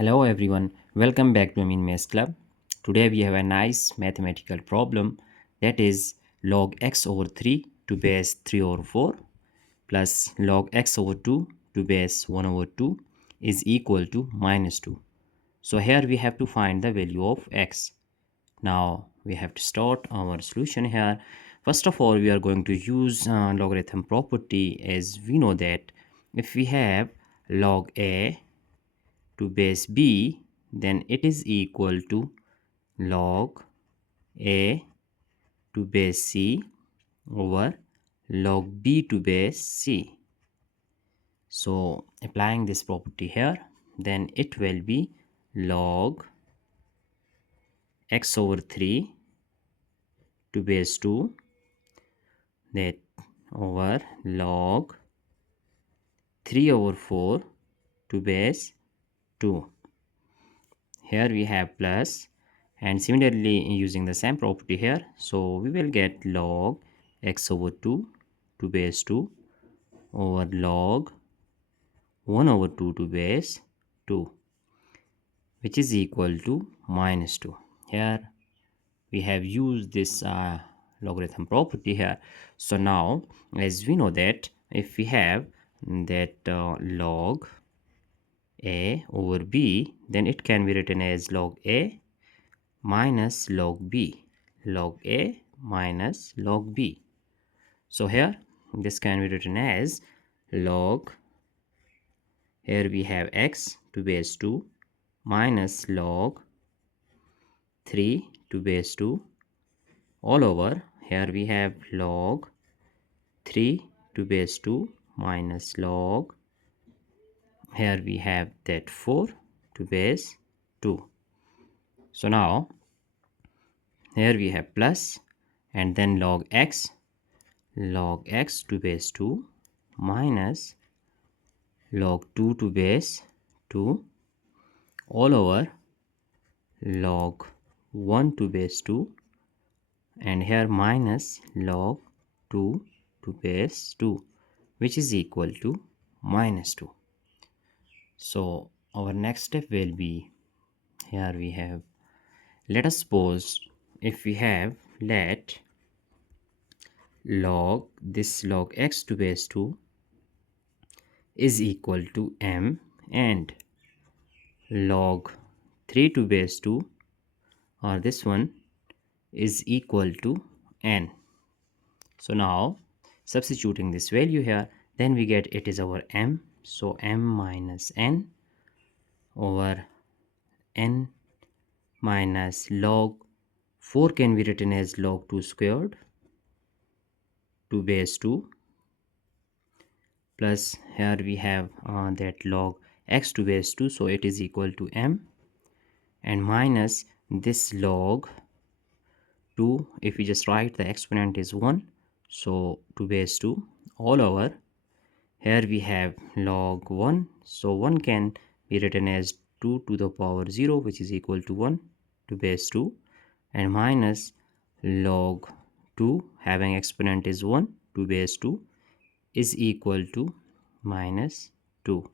Hello everyone, welcome back to Amin Maths Club. Today we have a nice mathematical problem, that is log x over 3 to base 3 over 4 plus log x over 2 to base 1 over 2 is equal to minus 2. So here we have to find the value of x. Now we have to start our solution here. First of all, we are going to use logarithm property, as we know that if we have log a to base b, then it is equal to log a to base c over log b to base c. So applying this property here, then it will be log x over 3 to base 2, that over log 3 over 4 to base 2. Here we have plus, and similarly using the same property here, so we will get log x over 2 to base 2 over log 1 over 2 to base 2, which is equal to minus 2. Here we have used this logarithm property here. So now, as we know that if we have that log a over b, then it can be written as log a minus log b, log a minus log b. So here this can be written as log, here we have x to base 2 minus log 3 to base 2 all over, here we have log 3 to base 2 minus log, here we have that 4 to base 2. So now here we have plus, and then log x to base 2 minus log 2 to base 2 all over log 1 to base 2, and here minus log 2 to base 2, which is equal to minus 2. So our next step will be, here we have, let us suppose if we have, let log x to base 2 is equal to m, and log 3 to base 2, or this one, is equal to n. So now substituting this value here, then we get it is our m, so m minus n over n minus log 4 can be written as log 2 squared to base 2, plus here we have that log x to base 2, so it is equal to m, and minus this log 2, if we just write the exponent is 1, so to base 2 all over, here we have log 1, so 1 can be written as 2 to the power 0, which is equal to 1 to base 2, and minus log 2 having exponent is 1 to base 2 is equal to minus 2.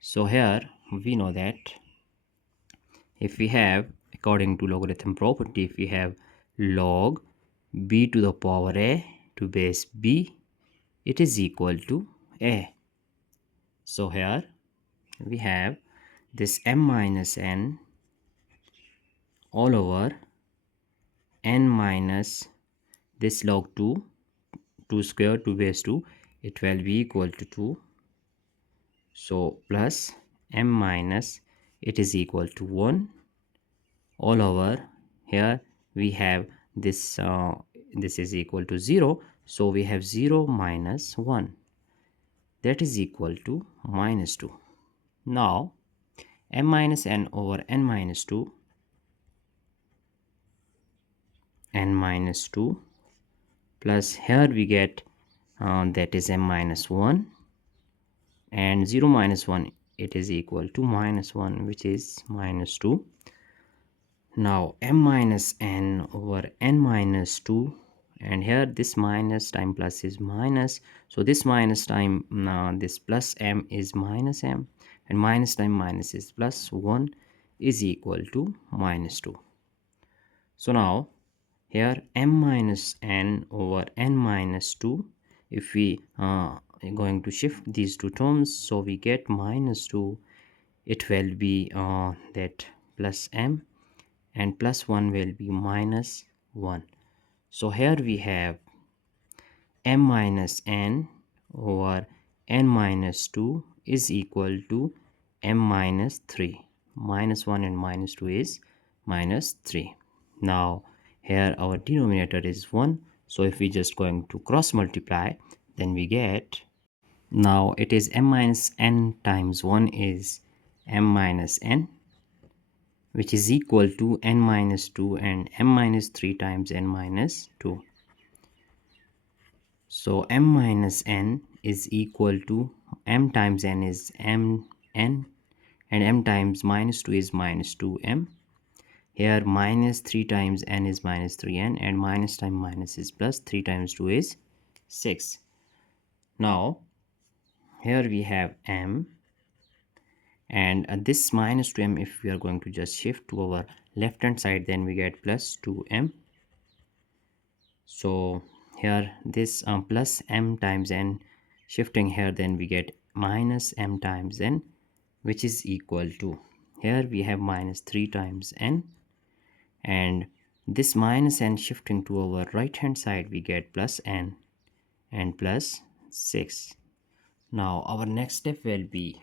So here we know that if we have, according to logarithm property, if we have log b to the power a to base b, it is equal to a. So here we have this m minus n all over n minus this log 2 square to base 2, it will be equal to 2. So plus m minus, it is equal to 1 all over, here we have this this is equal to 0, so we have 0 minus 1, that is equal to minus 2. Now m minus n over n minus 2, n minus 2, plus here we get that is m minus 1, and 0 minus 1, it is equal to minus 1, which is minus 2. Now m minus n over n minus 2, and here this minus time plus is minus, so this minus time this plus m is minus m, and minus times minus is plus, 1 is equal to minus 2. So now here m minus n over n minus 2, if we are going to shift these two terms, so we get minus 2, it will be that plus m, and plus 1 will be minus 1. So here we have m minus n over n minus 2 is equal to m minus 3. Minus 1 and minus 2 is minus 3. Now here our denominator is 1, so if we just going to cross multiply, then we get, now it is m minus n times 1 is m minus n, which is equal to n minus 2 and m minus 3 times n minus 2. So m minus n is equal to, m times n is m n, and m times minus 2 is minus 2m. Here minus 3 times n is minus 3n, and minus times minus is plus, 3 times 2 is 6. Now here we have m, and this minus 2m, if we are going to just shift to our left hand side, then we get plus 2m. So here this plus m times n shifting here, then we get minus m times n, which is equal to, here we have minus 3 times n, and this minus n shifting to our right hand side, we get plus n and plus 6. Now our next step will be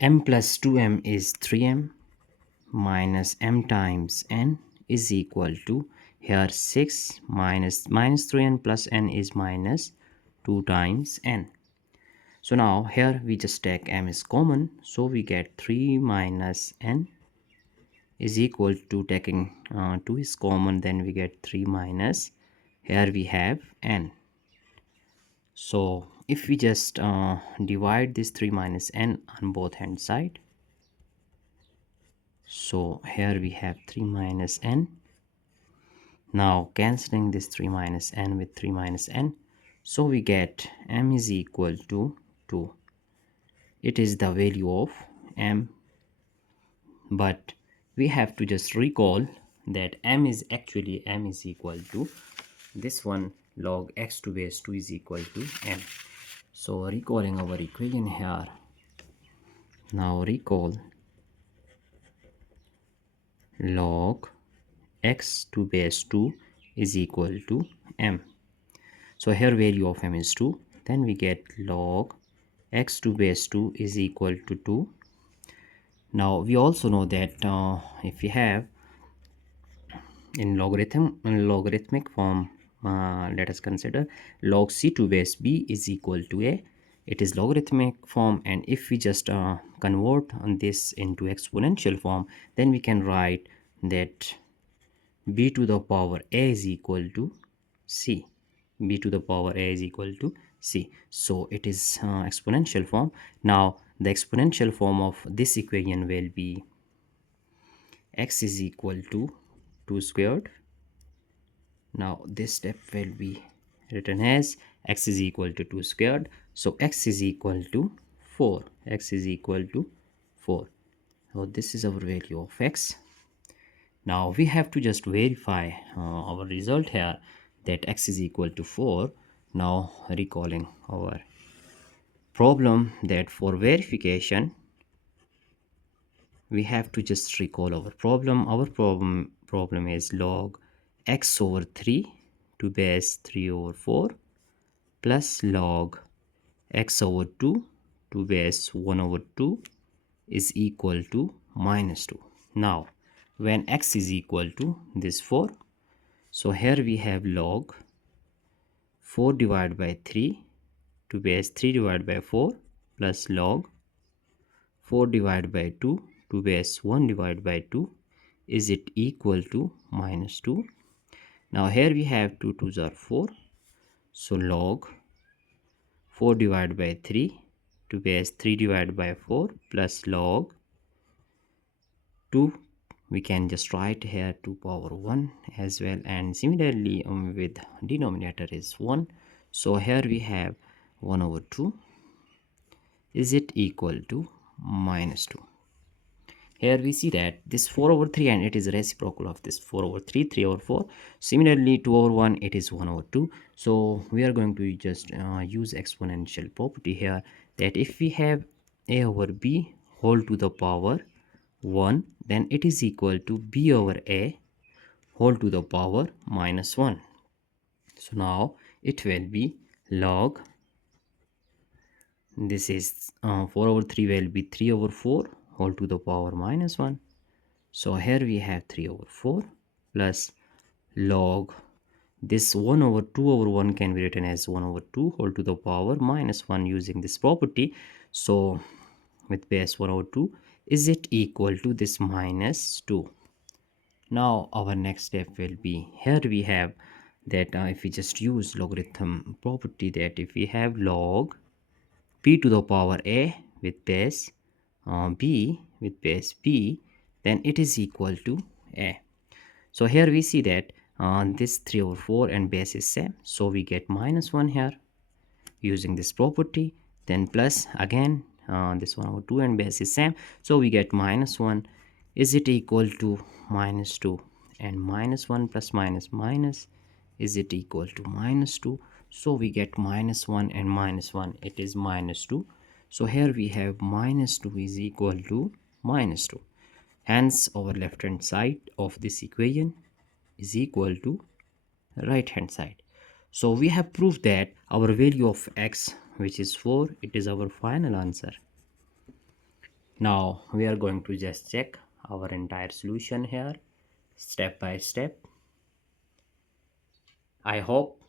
m plus 2m is 3m minus m times n is equal to, here 6 minus 3n plus n is minus 2 times n. So now here we just take m is common, so we get 3 minus n is equal to, taking 2 is common, then we get 3 minus, here we have n. So if we just divide this 3 minus n on both hand side, so here we have 3 minus n. Now cancelling this 3 minus n with 3 minus n, so we get m is equal to 2. It is the value of m, but we have to just recall that m is equal to this one, log x to base 2 is equal to m. So recalling our equation here, now recall log x to base 2 is equal to m. So here value of m is 2, then we get log x to base 2 is equal to 2. Now we also know that if we have in logarithmic form, let us consider log c to base b is equal to a. It is logarithmic form, and if we just convert this into exponential form, then we can write that b to the power a is equal to c. B to the power a is equal to c. So it is exponential form. Now the exponential form of this equation will be x is equal to 2 squared. Now this step will be written as x is equal to 2 squared. So x is equal to 4. X is equal to 4. So this is our value of x. Now we have to just verify our result here, that x is equal to 4. Now recalling our problem, that for verification we have to just recall our problem. Our problem is log x over 3 to base 3 over 4 plus log x over 2 to base 1 over 2 is equal to minus 2. Now when x is equal to this 4, so here we have log 4 divided by 3 to base 3 divided by 4 plus log 4 divided by 2 to base 1 divided by 2 is it equal to minus 2. Now here we have 2 2s are 4, so log 4 divided by 3 to base 3 divided by 4 plus log 2, we can just write here 2 power 1 as well, and similarly with denominator is 1, so here we have 1 over 2 is it equal to minus 2. Here we see that this 4 over 3 and it is reciprocal of this 4 over 3, 3 over 4. Similarly 2 over 1 it is 1 over 2. So we are going to just use exponential property here, that if we have a over b whole to the power 1, then it is equal to b over a whole to the power minus 1. So now it will be log, this is 4 over 3 will be 3 over 4 whole to the power minus 1. So here we have 3 over 4 plus log, this 1 over 2 over 1 can be written as 1 over 2 whole to the power minus 1 using this property. So with base 1 over 2, is it equal to this minus 2. Now our next step will be, here we have that if we just use logarithm property, that if we have log b to the power a with base b with base b, then it is equal to a. So here we see that this 3 over 4 and base is same, so we get minus 1 here using this property. Then plus again this 1 over 2 and base is same, so we get minus 1. Is it equal to minus 2? And minus 1 plus minus minus, is it equal to minus 2? So we get minus 1 and minus 1, it is minus 2. So here we have minus 2 is equal to minus 2. Hence our left hand side of this equation is equal to right hand side. So we have proved that our value of x, which is 4, it is our final answer. Now we are going to just check our entire solution here step by step. I hope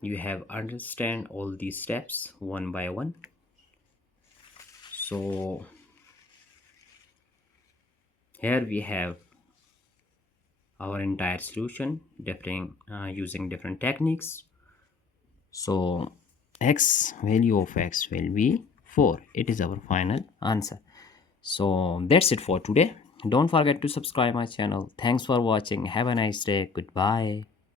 you have understand all these steps one by one. So here we have our entire solution using different techniques. So x, value of x will be 4. It is our final answer. So that's it for today. Don't forget to subscribe my channel. Thanks for watching. Have a nice day. Goodbye.